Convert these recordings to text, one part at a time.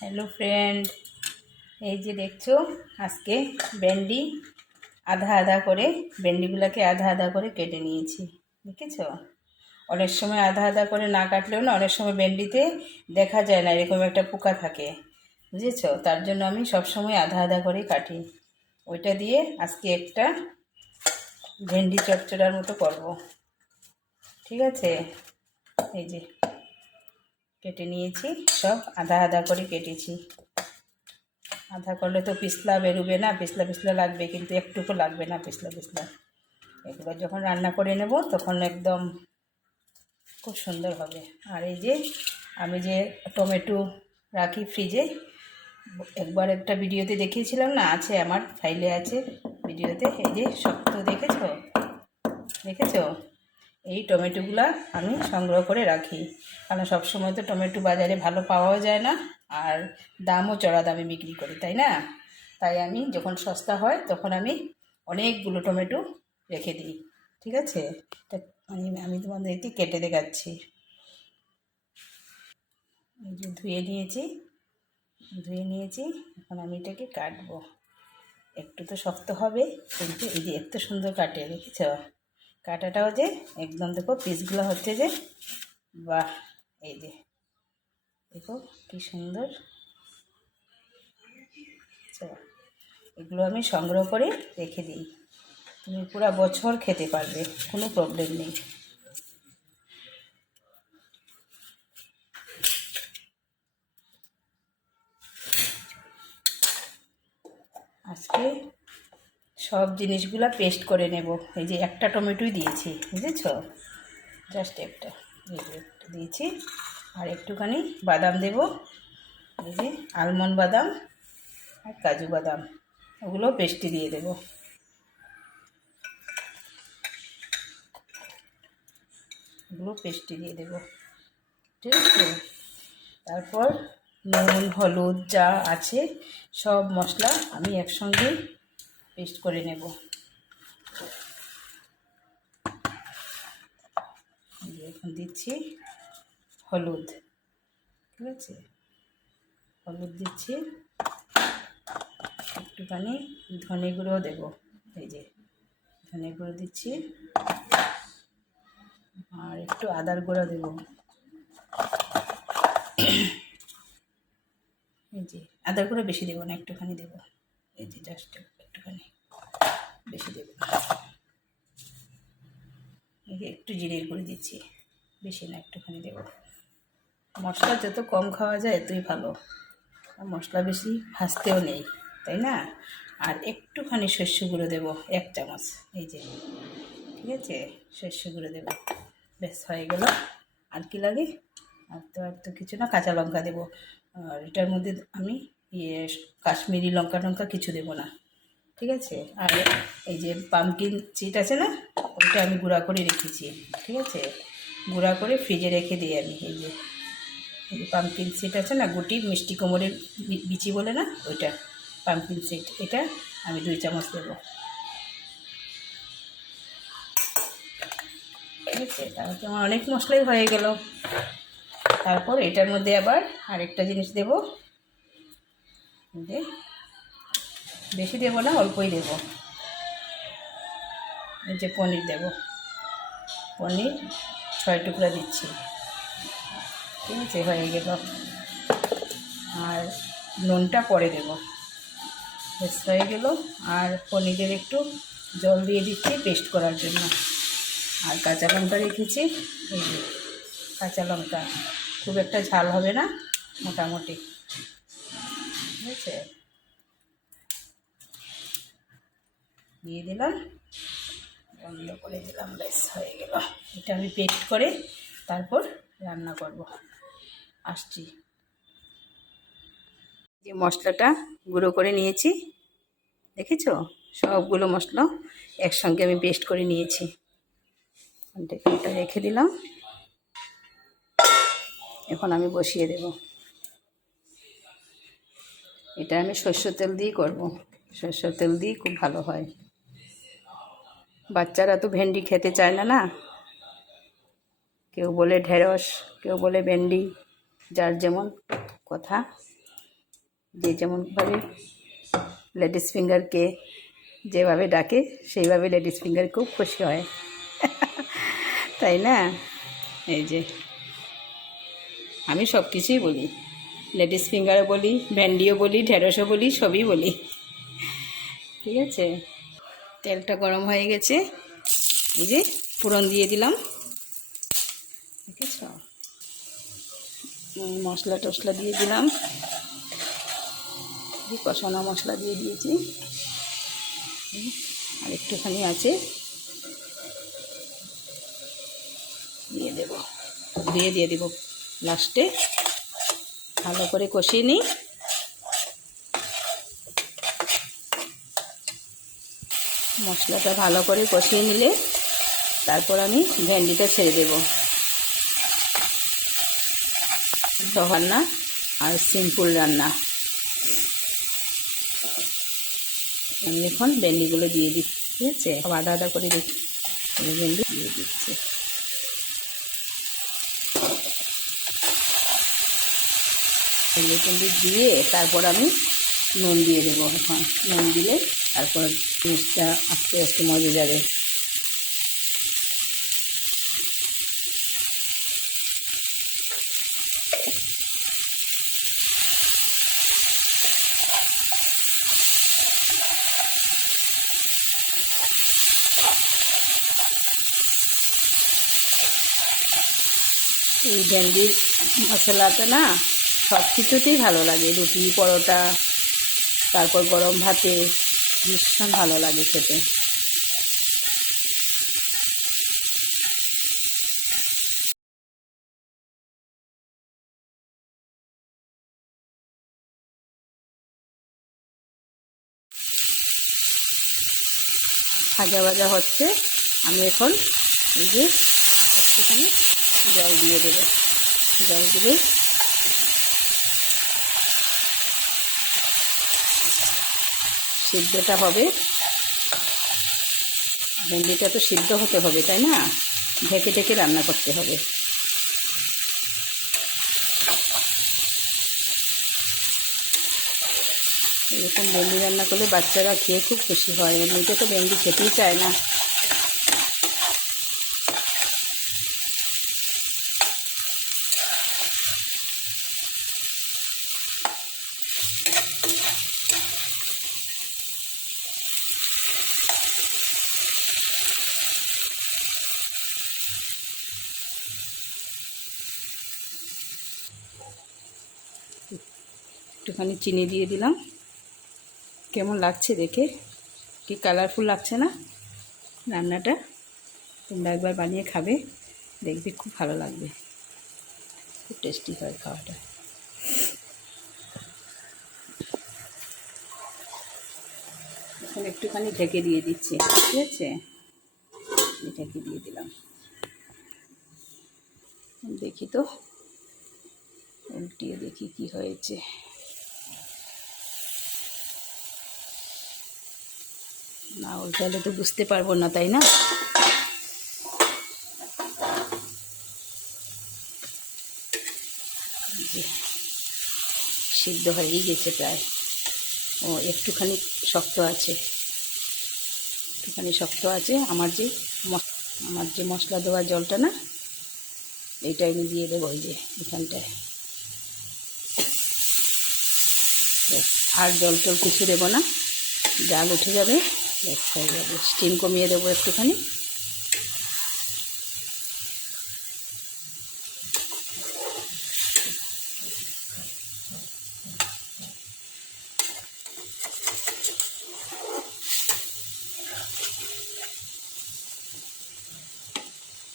Hello friend, এই যে দেখছো আজকে ভেন্ডি আধা আধা করে ভেন্ডিগুলোকে আধা আধা করে কেটে নিয়েছি। দেখেছো? অনেক সময় আধা আধা করে না কাটলেও না, অনেক সময় ভেন্ডিতে দেখা যায় না, এরকম একটা পোকা থাকে, বুঝেছো? তার জন্য আমি সব সময় আধা আধা করে কাটি। ওইটা দিয়ে আজকে একটা ভেন্ডি চচ্চড়ার মতো করব। ঠিক আছে, এই যে কেটে নিয়েছি, সব আধা আধা করে কেটেছি। আধা করলে তো পিছলা বেরোবে না, পিছলা পিছলা লাগবে, কিন্তু একটুকু লাগবে না পিছলা পিছলা। এগুলো যখন রান্না করে নেব তখন একদম খুব সুন্দর হবে। আর এই যে আমি যে টমেটো রাখি ফ্রিজে, একবার একটা ভিডিওতে দেখিয়েছিলাম না, আছে আমার ফাইলে আছে ভিডিওতে। এই যে শক্ত দেখেছো দেখেছো এই টমেটোগুলা আমি সংগ্রহ করে রাখি, কারণ সবসময় তো টমেটো বাজারে ভালো পাওয়াও যায় না, আর দামও চড়া দামে বিক্রি করি, তাই না? তাই আমি যখন সস্তা হয় তখন আমি অনেকগুলো টমেটো রেখে দিই। ঠিক আছে, আমি তোমাদের এটি কেটে দেখাচ্ছি। এই যে ধুয়ে নিয়েছি, এখন আমি এটাকে কাটবো। একটু তো শক্ত হবে, কিন্তু এই যে এত সুন্দর কাটে, দেখেছ? কাটাটাও যে একদম, দেখো পিসগুলো হচ্ছে যে, বাহ! এই যে দেখো কি সুন্দর। এগুলো আমি সংগ্রহ করে রেখে দিই, তুমি পুরো বছর খেতে পারবে, কোনো প্রবলেম নেই। আজকে সব জিনিসগুলো পেস্ট করে নেব। এই যে একটা টমেটোই দিয়েছি, বুঝেছ? জাস্ট একটা, এই যে একটা দিয়েছি। আর একটুখানি বাদাম দেব, এই যে আলমন্ড বাদাম আর কাজু বাদাম, ওগুলো পেস্টে দিয়ে দেব। ওগুলো পেস্টে দিয়ে দেব, ঠিক আছে? তারপর নুন হলুদ যা আছে সব মশলা আমি একসঙ্গে পেস্ট করে নেব। এখন দিচ্ছি হলুদ, ঠিক আছে? হলুদ দিচ্ছি, একটুখানি ধনে গুঁড়ো দেবো, এই যে ধনে গুঁড়ো দিচ্ছি, আর একটু আদার গুঁড়ো দেবো। এই যে আদার গুঁড়ো বেশি দেবো না, একটুখানি দেবো, এই যে জাস্ট একটুখানি, বেশি দেবো না। এই যে একটু জিরের গুঁড়ো দিচ্ছি, বেশি না, একটুখানি দেবো। মশলা যত কম খাওয়া যায় এতই ভালো, আর মশলা বেশি ভাজতেও নেই, তাই না? আর একটুখানি সর্ষে গুঁড়ো দেবো, 1 চামচ, এই যে, ঠিক আছে? সর্ষে গুঁড়ো দেবো, ব্যাস হয়ে গেল। আর কি লাগে? আর তো কিছু না, কাঁচা লঙ্কা দেবো। আর এটার মধ্যে আমি কাশ্মীরি লঙ্কা টঙ্কা কিছু দেবো না, ঠিক আছে? আর এই যে পামকিন সিড আছে না, ওইটা আমি গুঁড়া করে রেখেছি, ঠিক আছে? গুঁড়া করে ফ্রিজে রেখে দিই আমি। এই যে পামকিন সিড আছে না, গুটি মিষ্টি কোমরের বিচি বলে না, ওইটা পামকিন সিড, এটা আমি 2 চামচ দেবো, ঠিক আছে? তাহলে তো আমার অনেক মশলাই হয়ে গেল। তারপর এটার মধ্যে আবার আরেকটা জিনিস দেবো, বেশি দেবো না, অল্পই দেবো। এই যে পনির দেবো, পনির 6 টুকরা দিচ্ছি, ঠিক আছে? হয়ে গেল। আর নুনটা পরে দেবো, বেশ হয়ে গেল। আর পনিরের একটু জল দিয়ে দিচ্ছি পেস্ট করার জন্য। আর কাঁচা লঙ্কা রেখেছি, এই যে কাঁচা লঙ্কা, খুব একটা ঝাল হবে না, মোটামুটি, ঠিক আছে? দিয়ে দিলাম, বন্ধ করে দিলাম, ব্যাস হয়ে গেল। এটা আমি পেস্ট করে তারপর রান্না করব, আসছি। যে মশলাটা গুঁড়ো করে নিয়েছি, দেখেছো? সবগুলো মশলা একসঙ্গে আমি পেস্ট করে নিয়েছি। এটা রেখে দিলাম, এখন আমি বসিয়ে দেব। এটা আমি সরষের তেল দিয়ে করব, সরষের তেল দিয়ে খুব ভালো হয়। বাচ্চারা তো ভেন্ডি খেতে চায় না, না? কেউ বলে ঢেঁড়স, কেউ বলে ভেন্ডি, যার যেমন কথা। যে যেমনভাবে লেডিস ফিঙ্গারকে যেভাবে ডাকে সেইভাবে লেডিস ফিঙ্গার খুব খুশি হয়, তাই না? এই যে আমি সব কিছুই বলি, লেডিস ফিঙ্গারও বলি, ভেন্ডিও বলি, ঢেঁড়সও বলি, সবই বলি। ঠিক আছে, তেলটা গরম হয়ে গেছে, এই যে ফোড়ন দিয়ে দিলাম। ঠিক আছে, মশলা টশলা দিয়ে দিলাম, কষানো মশলা দিয়ে দিয়েছি, আর একটুখানি আছে দিয়ে দেব লাস্টে। ভালো করে কষিয়ে নিই। মশলাটা ভালো করে কষিয়ে নিলে তারপর আমি ভেন্ডিটা ছেড়ে দেব। রান্না আর সিম্পল রান্না। আমি এখন ভেন্ডিগুলো দিয়ে দিচ্ছি। ঠিক আছে, আদা আদা করে দিচ্ছি, ভেন্ডি দিয়ে দিচ্ছি। ভেন্ডি দিয়ে তারপর আমি নুন দিয়ে দেবো। এখন নুন দিলে তারপর জিনিসটা আস্তে আস্তে মজে যাবে। এই ভেন্ডির মশলাটা না সব কিছুতেই ভালো লাগে, রুটি পরোটা তারপর গরম ভাতে ভীষণ ভালো লাগে খেতে। ভাজা ভাজা হচ্ছে, আমি এখন এই যে একটুখানি জল দিয়ে দেবো। জল দিলে সিদ্ধটা হবে। ভেন্ডিটা তো সিদ্ধ হতে হবে, তাই না? ঢেকে ঢেকে রান্না করতে হবে। এরকম ভেন্ডি রান্না করলে বাচ্চারা খেয়ে খুব খুশি হয়, এমনিতে তো ভেন্ডি খেতেই চায় না। একটুখানি চিনি দিয়ে দিলাম। কেমন লাগছে দেখে? কি কালারফুল লাগছে না রান্নাটা? তোমরা একবার বানিয়ে খাবে, দেখবে খুব ভালো লাগবে, খুব টেস্টি হয় খাওয়াটা। এখন একটুখানি ঢেকে দিয়ে দিচ্ছি। ঠিক আছে, ঢেকে দিয়ে দিলাম। দেখি তো, উল্টিয়ে দেখি কি হয়েছে। না উল্টালে তো বুঝতে পারবো না, তাই না? সিদ্ধ হয়েই গেছে প্রায়। ও একটুখানি শক্ত আছে, একটুখানি শক্ত আছে। আমার যে মশলা দেওয়া জলটা না, এইটা আমি দিয়ে দেবো ওই যে এখানটায়। আর জল টল কিছু দেবো না, জাল উঠে যাবে, ব্যাস হয়ে যাবে। স্টিম কমিয়ে দেবো একটুখানি।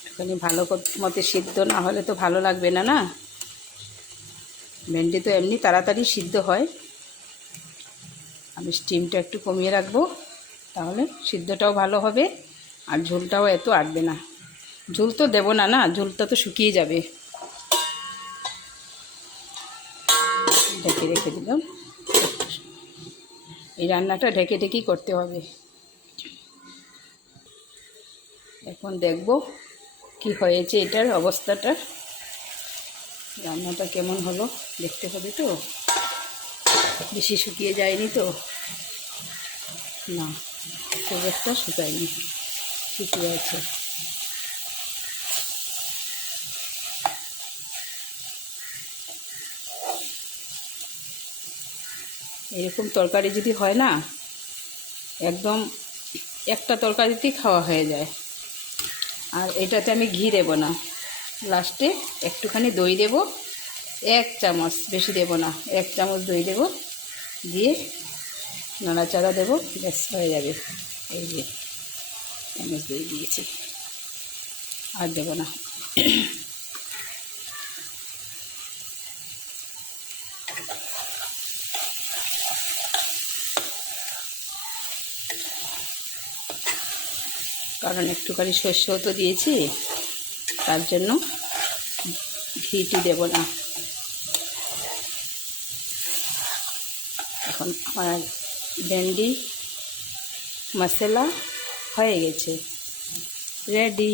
একটুখানি ভালো মতো সিদ্ধ না হলে তো ভালো লাগবে না, না? ভেন্ডি তো এমনি তাড়াতাড়ি সিদ্ধ হয়। আমি স্টিমটা একটু কমিয়ে রাখবো, তাহলে সিদ্ধটাও ভালো হবে আর ঝোলটাও এত আটবে না। ঝোল তো দেবো না, না ঝোলটা তো শুকিয়ে যাবে। ঢেকে রেখে দিলাম। এই রান্নাটা ঢেকে ঢেকেই করতে হবে। এখন দেখব কি হয়েছে, এটার অবস্থাটা, রান্নাটা কেমন হলো দেখতে হবে তো। বেশি শুকিয়ে যায়নি তো, না খুব একটা শুকায়নি, শুকিয়ে আছে। এরকম তরকারি যদি হয় না, একদম একটা তরকারিতেই খাওয়া হয়ে যায়। আর এটাতে আমি ঘি দেব না, লাস্টে একটুখানি দই দেব, 1 চামচ, বেশি দেব না, 1 চামচ দই দেব, দিয়ে নাড়াচাড়া দেবো, ব্যাস হয়ে যাবে। এই যে চামচ দই দিয়েছি, আর দেব না। কারণ একটুখানি সর্ষেও তো দিয়েছি, তার জন্য ঘিটি দেব না। এখন আমার ভেন্ডি মশলা হয়ে গেছে, রেডি।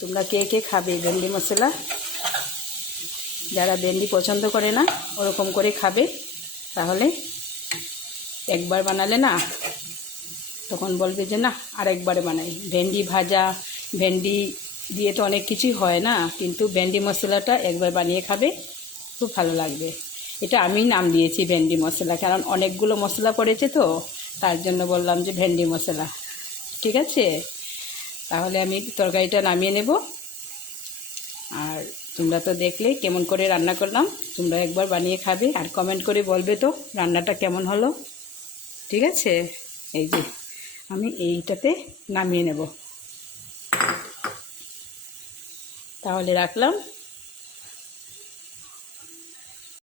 তোমরা কে কে খাবে ভেন্ডি মশলা? যারা ভেন্ডি পছন্দ করে না ওরকম করে খাবে, তাহলে একবার বানালে না তখন বলবে যে না আরেকবারে বানাই। ভেন্ডি ভাজা, ভেন্ডি দিয়ে তো অনেক কিছুই হয় না, কিন্তু ভেন্ডি মশলাটা একবার বানিয়ে খাবে, খুব ভালো লাগবে। এটা আমি নাম দিয়েছি ভেন্ডি মশলা, কারণ অনেকগুলো মশলা পড়েছে তো, তার জন্য বললাম যে ভেন্ডি মশলা। ঠিক আছে, তাহলে আমি তরকারিটা নামিয়ে নেব। আর তোমরা তো দেখলে কেমন করে রান্না করলাম, তোমরা একবার বানিয়ে খাবে আর কমেন্ট করে বলবে তো রান্নাটা কেমন হলো। ঠিক আছে, এই যে আমি এইটাতে নামিয়ে নেব, তাহলে রাখলাম।